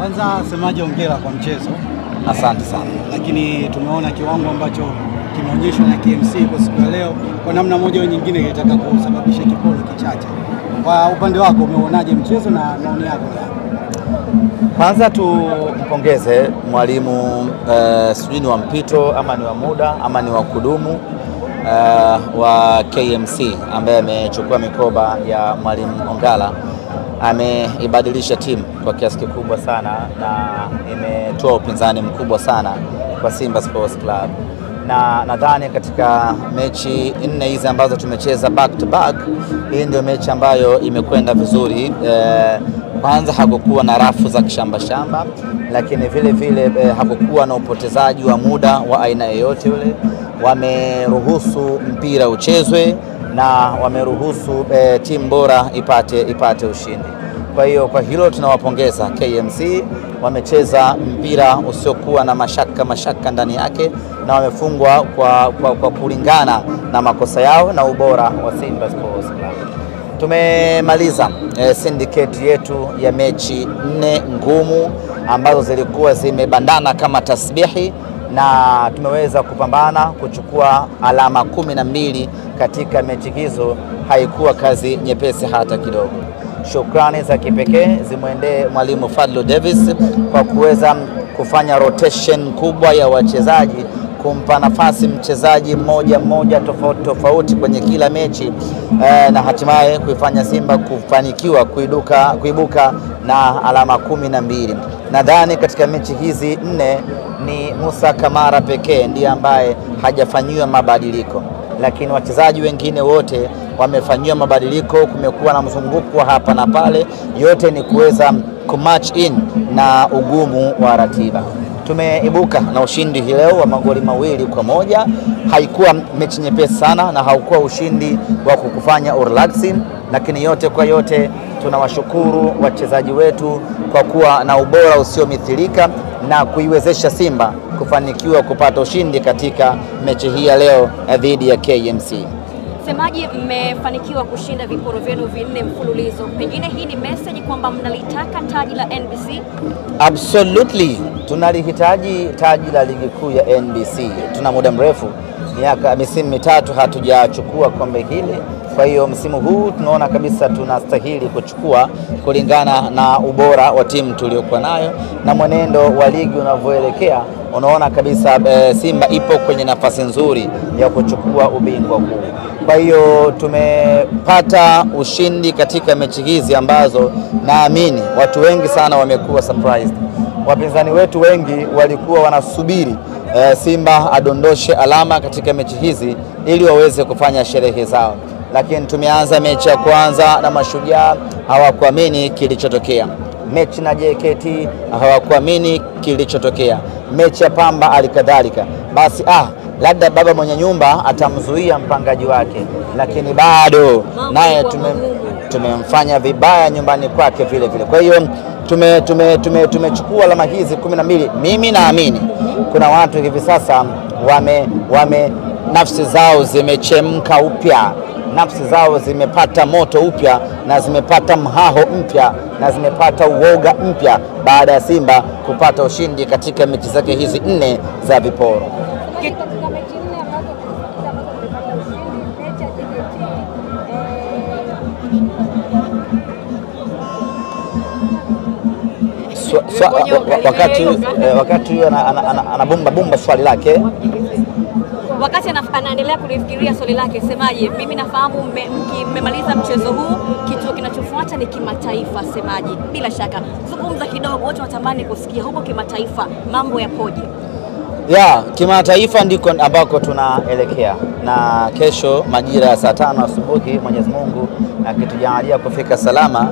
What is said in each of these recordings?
Kwanza semaje, hongera kwa mchezo. Asante sana. Lakini tumeona kiwango ambacho kimeonyeshwa na KMC kwa siku ya leo, kwa namna moja au nyingine ilitaka kusababisha kipolo kichache. Kwa upande wako umeonaje mchezo na maoni yako? Kwanza tumpongeze mwalimu sijui ni wa mpito ama ni wa muda ama ni wa kudumu wa KMC ambaye amechukua mikoba ya mwalimu Ongala. Ameibadilisha timu kwa kiasi kikubwa sana na imetoa upinzani mkubwa sana kwa Simba Sports Club, na nadhani katika mechi 4 hizi ambazo tumecheza back to back, hii ndio mechi ambayo imekwenda vizuri. Kwanza hakukuwa na rafu za kishamba, lakini vile vile hakukuwa na upotezaji wa muda wa aina yoyote yule. Wameruhusu mpira uchezwe na wameruhusu timu bora ipate ushindi. Kwa hiyo kwa hilo tunawapongeza KMC. Wamecheza mpira usiokuwa na mashaka ndani yake na wamefungwa kwa kulingana na makosa yao na ubora wa Simba Sports Club. Tumemaliza syndicate yetu ya mechi 4 ngumu ambazo zilikuwa zimebandana kama tasbihi, na tumeweza kupambana kuchukua alama 12 katika mechi hizo. Haikuwa kazi nyepesi hata kidogo. Shukrani za kipekee zimwendee mwalimu Fadlu Davis kwa kuweza kufanya rotation kubwa ya wachezaji, kumpa nafasi mchezaji mmoja tofauti kwenye kila mechi, na hatimaye kuifanya Simba kufanikiwa kuibuka na alama 12. Nadhani katika mechi hizi 4 ni Musa Kamara pekee ndiye ambaye hajafanyiwa mabadiliko, lakini wachezaji wengine wote wamefanyiwa mabadiliko. Kumekuwa na mzunguko hapa na pale, yote ni kuweza kumatch in na ugumu wa ratiba. Tumeibuka na ushindi hii leo wa magoli 2-1. Haikuwa mechi nyepesi sana na haukuwa ushindi wa kukufanya urelaxing, lakini yote kwa yote tunawashukuru wachezaji wetu kwa kuwa na ubora usiomithilika na kuiwezesha Simba kufanikiwa kupata ushindi katika mechi hii ya leo dhidi ya KMC. Semaji, mmefanikiwa kushinda viporo vyenu 4 mfululizo. Pengine hii ni message kwamba mnalitaka taji la NBC? Absolutely. Tunalihitaji taji la ligi kuu ya NBC. Tuna muda mrefu, misimu 3 hatujachukua kombe hili. Kwa hiyo msimu huu tunaona kabisa tunastahili kuchukua kulingana na ubora wa timu tuliokuwa nayo na mwenendo wa ligi unavyoelekea. Unaona kabisa Simba ipo kwenye nafasi nzuri ya kuchukua ubingwa huu. Kwa hiyo tumepata ushindi katika mechi hizi ambazo naamini watu wengi sana wamekuwa surprised. Wapinzani wetu wengi walikuwa wanasubiri Simba adondoshe alama katika mechi hizi ili waweze kufanya sherehe zao, lakini tumeanza mechi ya kwanza na Mashujaa, hawakuamini kilichotokea. Mechi na JKT hawakuamini kilichotokea. Mechi ya Pamba alikadhalika. Basi labda baba mwenye nyumba atamzuia mpangaji wake, lakini bado naye tumemfanya vibaya nyumbani kwake vile vile. Kwa hiyo tumechukua alama hizi 12. Mimi naamini kuna watu hivi sasa nafsi zao zimechemka upya, nafsi zao zimepata moto upya na zimepata mhaho mpya na zimepata uoga mpya baada ya Simba kupata ushindi katika mechi zake hizi 4 za viporo. Wakati huyo anabumba swali lake, wakati anaendelea kulifikiria swali lake, Semaji, mimi nafahamu mmemaliza mchezo huu, kitu kinachofuata ni kimataifa. Semaji, bila shaka zungumza kidogo, wote watamani kusikia huko kimataifa mambo yapoje? Kimataifa ndiko ambako tunaelekea, na kesho majira ya saa 5 asubuhi Mwenyezi Mungu akitujalia kufika salama,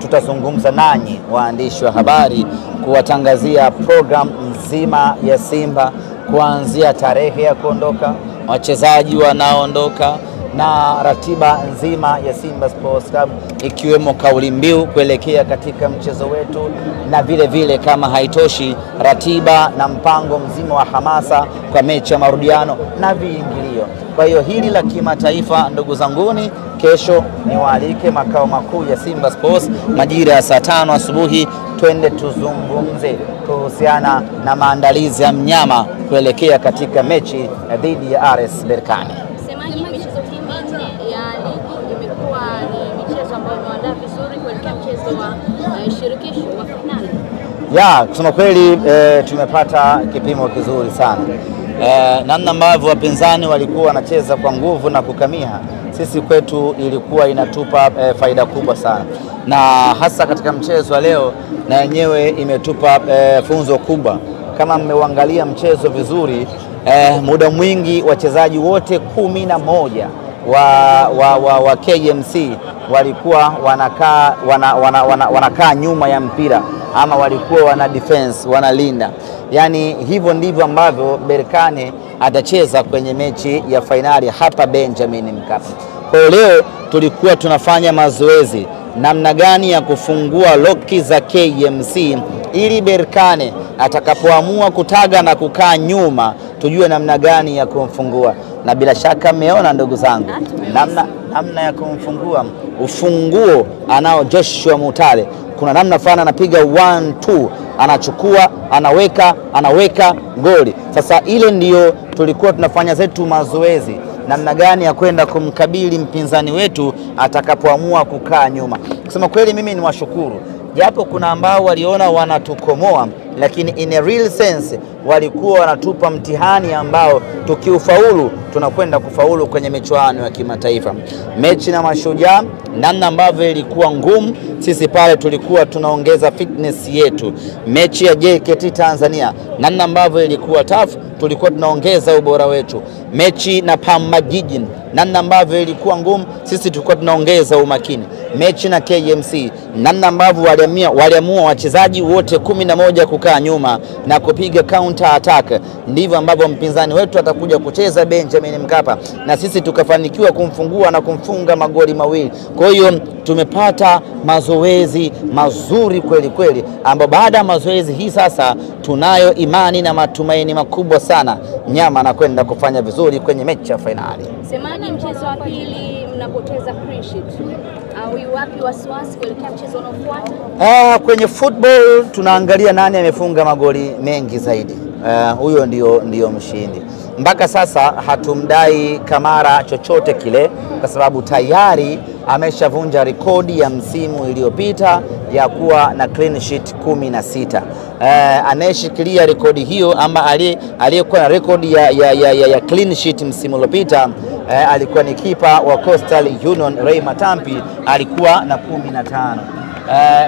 tutazungumza nanyi waandishi wa habari kuwatangazia program nzima ya Simba, kuanzia tarehe ya kuondoka, wachezaji wanaoondoka na ratiba nzima ya Simba Sports Club, ikiwemo kauli mbiu kuelekea katika mchezo wetu, na vile vile kama haitoshi, ratiba na mpango mzima wa hamasa kwa mechi ya marudiano na viingilio. Kwa hiyo hili la kimataifa, ndugu zanguni, kesho niwaalike makao makuu ya Simba Sports majira ya saa 5 asubuhi, twende tuzungumze kuhusiana na maandalizi ya mnyama kuelekea katika mechi dhidi ya RS Berkane. Semaji, michezo hii minne ya ligi imekuwa ni michezo ambayo imeandaa vizuri kuelekea mchezo wa shirikisho wa finali. Ya, kusema kweli tumepata kipimo kizuri sana. Namna ambavyo wapinzani walikuwa wanacheza kwa nguvu na kukamia, sisi kwetu ilikuwa inatupa faida kubwa sana, na hasa katika mchezo wa leo na yenyewe imetupa funzo kubwa. Kama mmeuangalia mchezo vizuri, muda mwingi wachezaji wote 11 wa KMC walikuwa wanakaa nyuma ya mpira, ama walikuwa wana defense, wanalinda. Yani hivyo ndivyo ambavyo Berkane atacheza kwenye mechi ya fainali hapa Benjamin Mkapa. Kwa leo tulikuwa tunafanya mazoezi namna gani ya kufungua loki za KMC ili Berkane atakapoamua kutaga na kukaa nyuma tujue namna gani ya kumfungua. Na bila shaka mmeona ndugu zangu namna ya kumfungua. Ufunguo anao Joshua Mutale. Kuna namna fulani anapiga 1-2, anachukua, anaweka goli. Sasa ile ndiyo tulikuwa tunafanya zetu mazoezi, namna gani ya kwenda kumkabili mpinzani wetu atakapoamua kukaa nyuma. Kusema kweli mimi ni washukuru, japo kuna ambao waliona wanatukomoa, lakini in a real sense walikuwa wanatupa mtihani ambao tukiufaulu tunakwenda kufaulu kwenye michuano ya kimataifa. Mechi na Mashujaa, namna ambavyo ilikuwa ngumu, sisi pale tulikuwa tunaongeza fitness yetu. Mechi ya JKT Tanzania, namna ambavyo ilikuwa tough, tulikuwa tunaongeza ubora wetu. Mechi na Pamba Jiji, namna ambavyo ilikuwa ngumu, sisi tulikuwa tunaongeza umakini. Mechi na KMC, namna ambavyo waliamua wachezaji wote 11 kukaa nyuma na kupiga counter attack, ndivyo ambavyo mpinzani wetu atakuja kucheza Benjamin Mkapa, na sisi tukafanikiwa kumfungua na kumfunga magoli mawili. Kwa hiyo tumepata mazoezi mazuri kweli kweli, ambapo baada ya mazoezi hii sasa tunayo imani na matumaini makubwa sana nyama anakwenda kufanya vizuri kwenye mechi ya finali. Semaji, mchezo wa pili mnapoteza clean sheet, wapi wasiwasi kuelekea mchezo unaofuata? Kwenye football tunaangalia nani amefunga magoli mengi zaidi. Huyo ndio mshindi. Mpaka sasa hatumdai Kamara chochote kile, kwa sababu tayari ameshavunja rekodi ya msimu iliyopita ya kuwa na clean sheet 16. Anayeshikilia rekodi hiyo ama aliyekuwa na rekodi ya clean sheet msimu uliopita alikuwa ni kipa wa Coastal Union Ray Matampi, alikuwa na 15.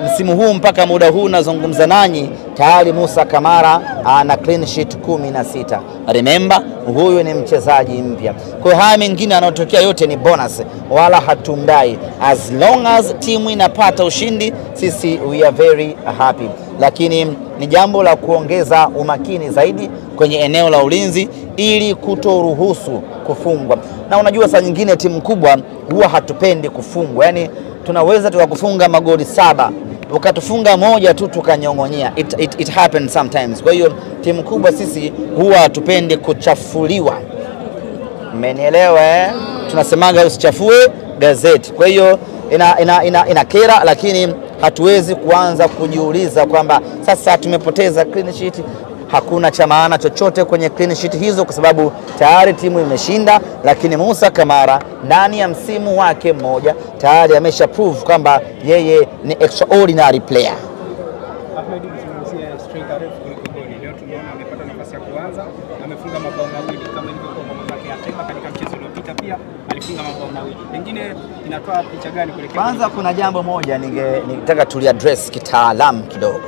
Msimu huu mpaka muda huu nazungumza nanyi tayari Musa Kamara ana clean sheet 16. Remember, huyu ni mchezaji mpya. Kwa haya mengine yanayotokea yote ni bonus, wala hatumdai. As long as timu inapata ushindi, sisi we are very happy. Lakini ni jambo la kuongeza umakini zaidi kwenye eneo la ulinzi ili kutoruhusu kufungwa. Na unajua saa nyingine timu kubwa huwa hatupendi kufungwa. Yani tunaweza tukakufunga magoli 7, ukatufunga moja tu tukanyongonyea. It happens sometimes. Kwa hiyo timu kubwa sisi huwa hatupendi kuchafuliwa. Mmenielewa eh? Tunasemaga usichafue gazeti. Kwa hiyo ina kera, lakini hatuwezi kuanza kujiuliza kwamba sasa tumepoteza clean sheet. Hakuna cha maana chochote kwenye clean sheet hizo, kwa sababu tayari timu imeshinda. Lakini Musa Kamara ndani ya msimu wake mmoja tayari amesha prove kwamba yeye ni extraordinary player. Ahmed, mzungumzia striker refu kuliko goli. Leo tumeona amepata nafasi ya kuanza, amefunga mabao mawili kama ilivyokuwa kwa mwenzake Ateba katika mchezo uliopita, pia alifunga mabao mawili. Pengine inatoa picha gani kuelekea? Kwanza kuna jambo moja ningetaka tuliaddress kitaalamu kidogo.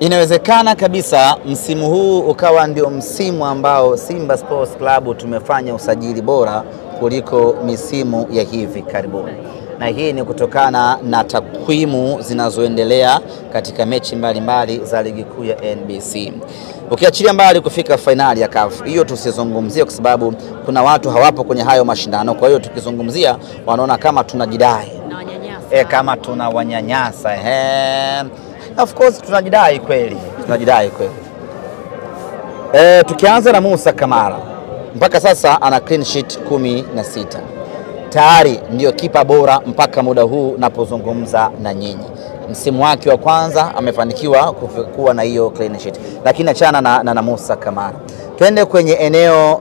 Inawezekana kabisa msimu huu ukawa ndio msimu ambao Simba Sports Club tumefanya usajili bora kuliko misimu ya hivi karibuni. Na hii ni kutokana na takwimu zinazoendelea katika mechi mbalimbali za ligi kuu ya NBC. Ukiachilia mbali kufika fainali ya CAF, hiyo tusizungumzie kwa sababu kuna watu hawapo kwenye hayo mashindano. Kwa hiyo tukizungumzia wanaona kama tunajidai. Kama tunawanyanyasa. Of course tunajidai kweli. Tukianza na Musa Kamara, mpaka sasa ana clean sheet 16. Tayari ndio kipa bora mpaka muda huu napozungumza na nyinyi. Msimu wake wa kwanza amefanikiwa kuwa na hiyo clean sheet. Lakini achana na Musa Kamara, twende kwenye eneo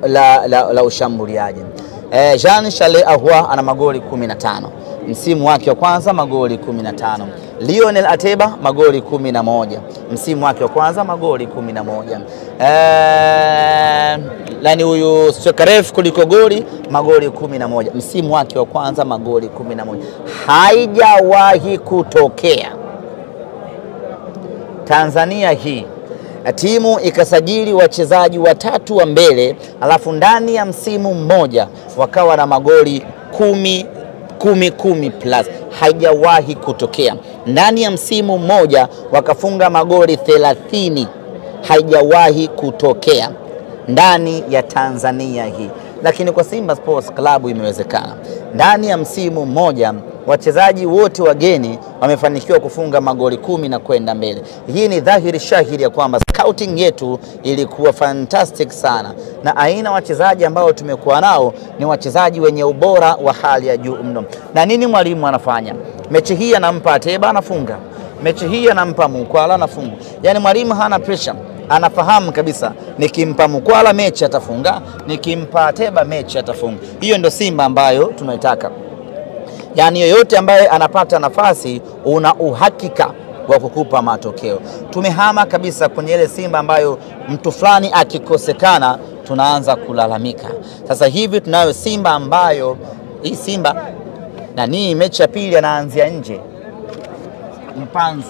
la ushambuliaji. Jean Charles Ahoua ana magoli 15. Msimu wake wa kwanza magoli 15. Lionel Ateba magoli 11. Msimu wake wa kwanza magoli 11. Nani huyu Striker kuliko goli magoli 11. Msimu wake wa kwanza magoli 11. Haijawahi kutokea Tanzania hii timu ikasajili wachezaji watatu wa mbele alafu ndani ya msimu mmoja wakawa na magoli 10 plus. Haijawahi kutokea. Ndani ya msimu mmoja wakafunga magoli 30. Haijawahi kutokea ndani ya Tanzania hii. Lakini kwa Simba Sports Club imewezekana. Ndani ya msimu mmoja wachezaji wote wageni wamefanikiwa kufunga magoli 10 na kwenda mbele. Hii ni dhahiri shahiri ya kwamba scouting yetu ilikuwa fantastic sana, na aina wachezaji ambao tumekuwa nao ni wachezaji wenye ubora wa hali ya juu mno. Na nini mwalimu anafanya? Mechi hii anampa Ateba anafunga, mechi hii anampa Mukwala anafunga. Yani mwalimu hana pressure. Anafahamu kabisa nikimpa Mukwala mechi atafunga, nikimpa Ateba mechi atafunga. Hiyo ndio Simba ambayo tunaitaka. Yani yoyote ambaye anapata nafasi una uhakika wa kukupa matokeo. Tumehama kabisa kwenye ile Simba ambayo mtu fulani akikosekana tunaanza kulalamika. Sasa hivi tunayo Simba ambayo hii Simba nani mechi ya pili anaanzia nje. Mpanzu